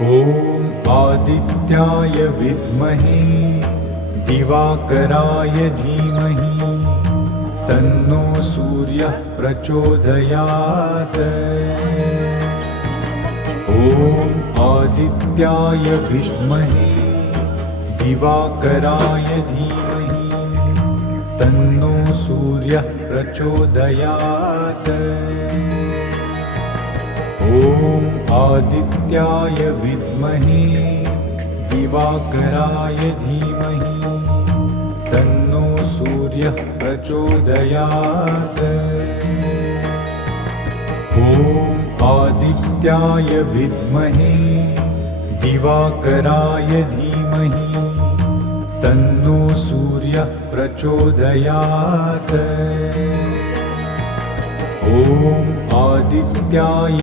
ॐ आदित्याय विद्महे दिवाकराय धीमहि तन्नो सूर्यः प्रचोदयात्। ॐ आदित्याय विद्महे दिवाकराय धीमहि तन्नो सूर्यः प्रचोदयात्। ॐ आदित्याय विद्महे दिवाकराय धीमहि तन्नो सूर्यः प्रचोदयात्। ॐ आदित्याय विद्महे दिवाकराय धीमहि तन्नो सूर्यः प्रचोदयात्। ॐ आदित्याय